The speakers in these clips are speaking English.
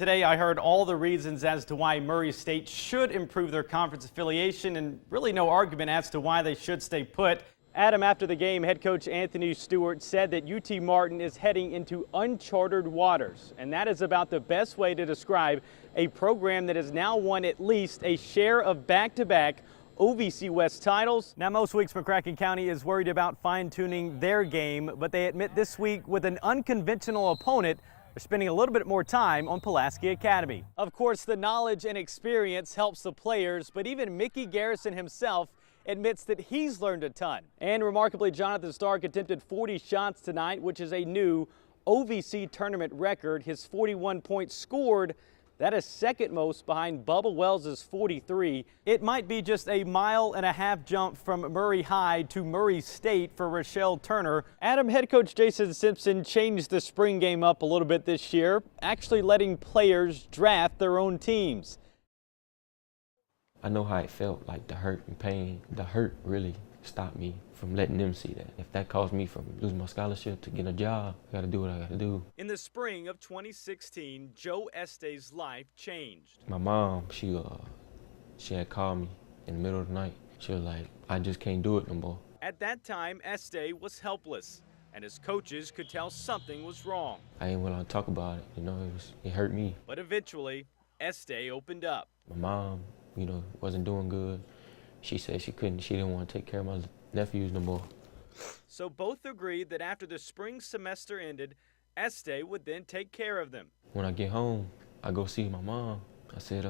Today I heard all the reasons as to why Murray State should improve their conference affiliation and really no argument as to why they should stay put. Adam, after the game, head coach Anthony Stewart said that UT Martin is heading into uncharted waters, and that is about the best way to describe a program that has now won at least a share of back-to-back OVC West titles. Now, most weeks McCracken County is worried about fine-tuning their game, but they admit this week with an unconventional opponent, they're spending a little bit more time on Pulaski Academy. Of course, the knowledge and experience helps the players, but even Mickey Garrison himself admits that he's learned a ton. And remarkably, Jonathan Stark attempted 40 shots tonight, which is a new OVC tournament record. His 41 points scored, that is second most behind Bubba Wells' 43. It might be just a 1.5 mile jump from Murray High to Murray State for Rochelle Turner. Adam, head coach Jason Simpson changed the spring game up a little bit this year, actually letting players draft their own teams. I know how it felt, like the hurt and pain. The hurt really stopped me from letting them see that. If that caused me from losing my scholarship to get a job, I gotta do what I gotta do. In the spring of 2016, Joe Este's life changed. My mom, she had called me in the middle of the night. She was like, I just can't do it no more. At that time, Este was helpless, and his coaches could tell something was wrong. I ain't willing to talk about it, you know, it hurt me. But eventually, Este opened up. My mom, you know, wasn't doing good. She said she didn't want to take care of my nephews no more. So both agreed that after the spring semester ended, Este would then take care of them. When I get home, I go see my mom. I said,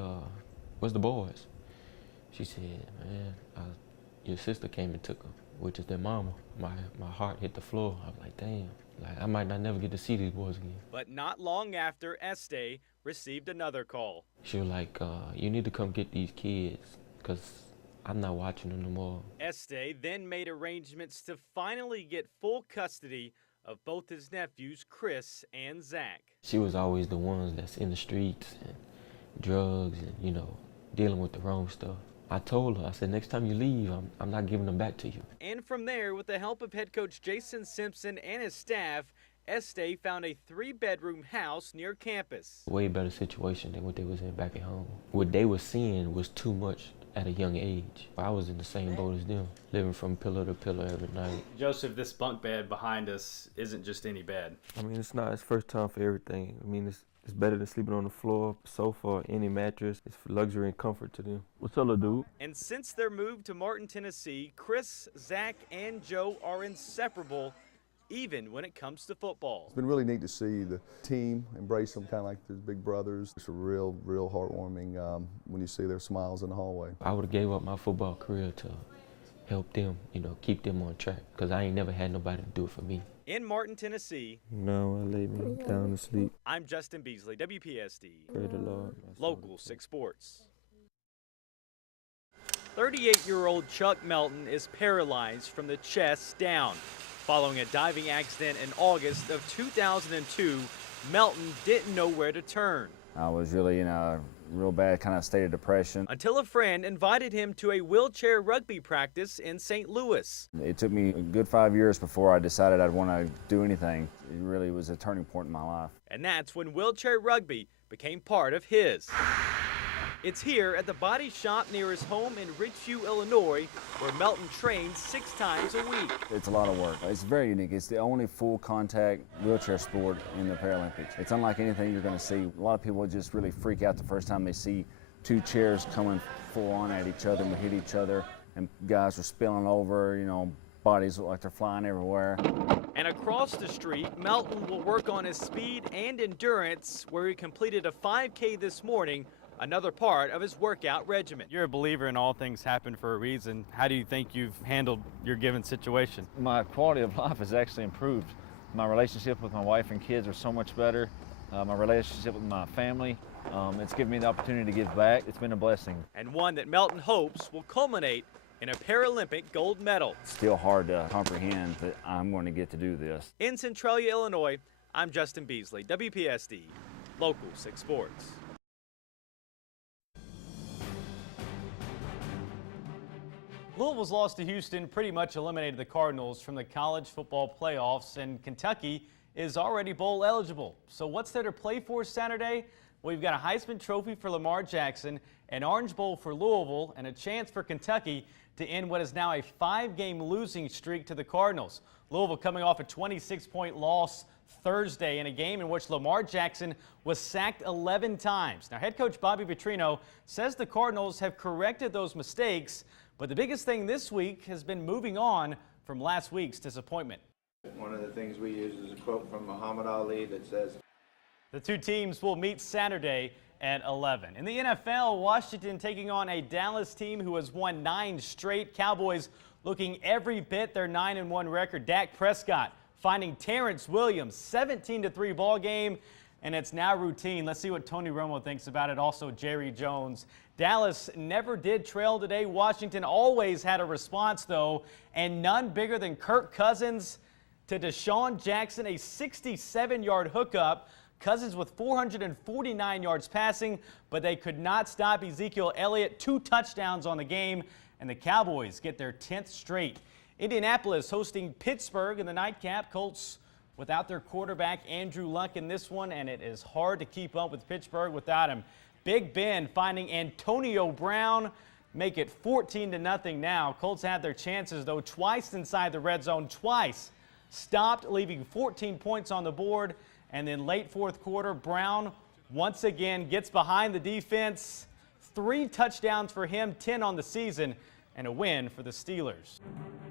where's the boys? She said, man, your sister came and took them, which is their mama. My heart hit the floor. I was like, damn, like I might not never get to see these boys again. But not long after, Este received another call. She was like, you need to come get these kids, because I'm not watching them no more. Este then made arrangements to finally get full custody of both his nephews, Chris and Zach. She was always the ones that's in the streets and drugs and, you know, dealing with the wrong stuff. I told her, I said, next time you leave, I'm not giving them back to you. And from there, with the help of head coach Jason Simpson and his staff, Este found a 3-bedroom house near campus. Way better situation than what they was in back at home. What they were seeing was too much at a young age. I was in the same boat as them, living from pillar to pillar every night. Joseph, this bunk bed behind us isn't just any bed. I mean, it's not. It's first time for everything. I mean, it's better than sleeping on the floor, sofa, or any mattress. It's for luxury and comfort to them. What's up, dude? And since their move to Martin, Tennessee, Chris, Zach, and Joe are inseparable, even when it comes to football. It's been really neat to see the team embrace them kind of like their big brothers. It's a real heartwarming when you see their smiles in the hallway. I would have gave up my football career to help them, you know, keep them on track, because I ain't never had nobody to do it for me. In Martin, Tennessee, No, I laid me down to sleep. I'm Justin Beasley, WPSD, Pray the Lord. Local 6 Sports. 38-year-old Chuck Melton is paralyzed from the chest down. Following a diving accident in August of 2002, Melton didn't know where to turn. I was really in a real bad kind of state of depression. Until a friend invited him to a wheelchair rugby practice in St. Louis. It took me a good 5 years before I decided I'd want to do anything. It really was a turning point in my life. And that's when wheelchair rugby became part of his. It's here at the body shop near his home in Ridgeview, Illinois, where Melton trains 6 times a week. It's a lot of work. It's very unique. It's the only full contact wheelchair sport in the Paralympics. It's unlike anything you're going to see. A lot of people just really freak out the first time they see 2 chairs coming full on at each other and hit each other, and guys are spilling over, you know, bodies look like they're flying everywhere. And across the street, Melton will work on his speed and endurance, where he completed a 5K this morning, another part of his workout regimen. You're a believer in all things happen for a reason. How do you think you've handled your given situation? My quality of life has actually improved. My relationship with my wife and kids are so much better. My relationship with my family, it's given me the opportunity to give back. It's been a blessing. And one that Melton hopes will culminate in a Paralympic gold medal. It's still hard to comprehend that I'm going to get to do this. In Centralia, Illinois, I'm Justin Beasley, WPSD, Local 6 Sports. Louisville's loss to Houston pretty much eliminated the Cardinals from the college football playoffs, and Kentucky is already bowl eligible. So what's there to play for Saturday? We've got a Heisman Trophy for Lamar Jackson, an Orange Bowl for Louisville, and a chance for Kentucky to end what is now a 5-game losing streak to the Cardinals. Louisville coming off a 26-point loss Thursday in a game in which Lamar Jackson was sacked 11 times. Now, head coach Bobby Petrino says the Cardinals have corrected those mistakes, but the biggest thing this week has been moving on from last week's disappointment. One of the things we use is a quote from Muhammad Ali that says, the two teams will meet Saturday at 11. In the NFL, Washington taking on a Dallas team who has won 9 straight. Cowboys looking every bit their 9-1 record. Dak Prescott finding Terrence Williams, 17-3 ball game, and it's now routine. Let's see what Tony Romo thinks about it. Also, Jerry Jones. Dallas never did trail today. Washington always had a response, though, and none bigger than Kirk Cousins to Deshaun Jackson, a 67-yard hookup. Cousins with 449 yards passing, but they could not stop Ezekiel Elliott. 2 touchdowns on the game, and the Cowboys get their 10th straight. Indianapolis hosting Pittsburgh in the nightcap. Colts without their quarterback Andrew Luck in this one, and it is hard to keep up with Pittsburgh without him. Big Ben finding Antonio Brown, make it 14-0 now. Colts had their chances, though, twice inside the red zone, twice stopped, leaving 14 points on the board. And then late fourth quarter, Brown once again gets behind the defense. 3 touchdowns for him, 10 on the season, and a win for the Steelers.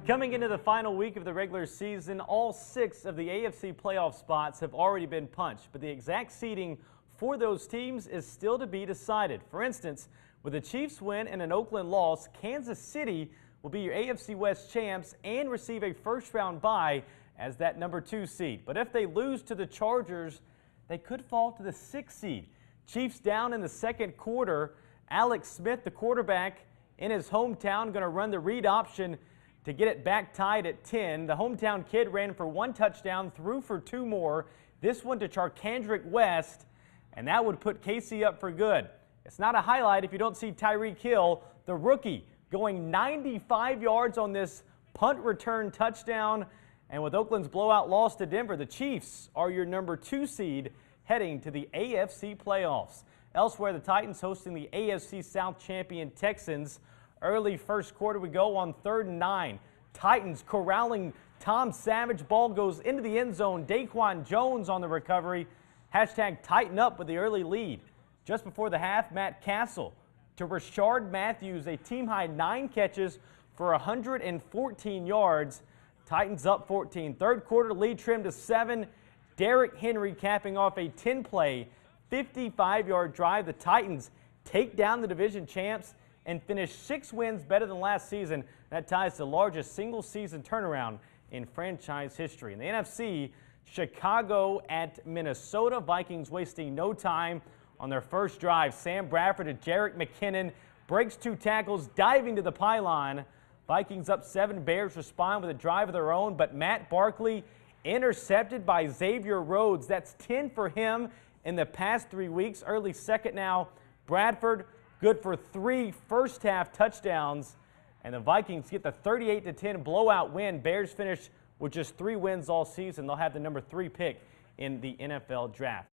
Coming into the final week of the regular season, all 6 of the AFC playoff spots have already been punched, but the exact seeding for those teams is still to be decided. For instance, with a Chiefs win and an Oakland loss, Kansas City will be your AFC West champs and receive a first-round bye as that number 2 seed. But if they lose to the Chargers, they could fall to the 6th seed. Chiefs down in the second quarter. Alex Smith, the quarterback in his hometown, going to run the read option to get it back tied at 10. The hometown kid ran for 1 touchdown, threw for 2 more. This one to Charkandrick West, and that would put KC up for good. It's not a highlight if you don't see Tyreek Hill, the rookie, going 95 yards on this punt return touchdown. And with Oakland's blowout loss to Denver, the Chiefs are your number 2 seed heading to the AFC playoffs. Elsewhere, the Titans hosting the AFC South champion Texans. Early first quarter, we go on 3rd and 9. Titans corralling Tom Savage. Ball goes into the end zone. Daquan Jones on the recovery. Hashtag tighten up with the early lead. Just before the half, Matt Castle to Rashard Matthews, a team-high 9 catches for 114 yards. Titans up 14. Third quarter lead trimmed to 7. Derrick Henry capping off a 10-play, 55-yard drive. The Titans take down the division champs and finish 6 wins better than last season. That ties the largest single-season turnaround in franchise history. In the NFC, Chicago at Minnesota. Vikings wasting no time on their first drive. Sam Bradford to Jerick McKinnon. Breaks 2 tackles, diving to the pylon. Vikings up 7. Bears respond with a drive of their own, but Matt Barkley intercepted by Xavier Rhodes. That's 10 for him in the past 3 weeks. Early second now. Bradford good for 3 first-half touchdowns, and the Vikings get the 38-10 blowout win. Bears finish with just 3 wins all season. They'll have the number 3 pick in the NFL draft.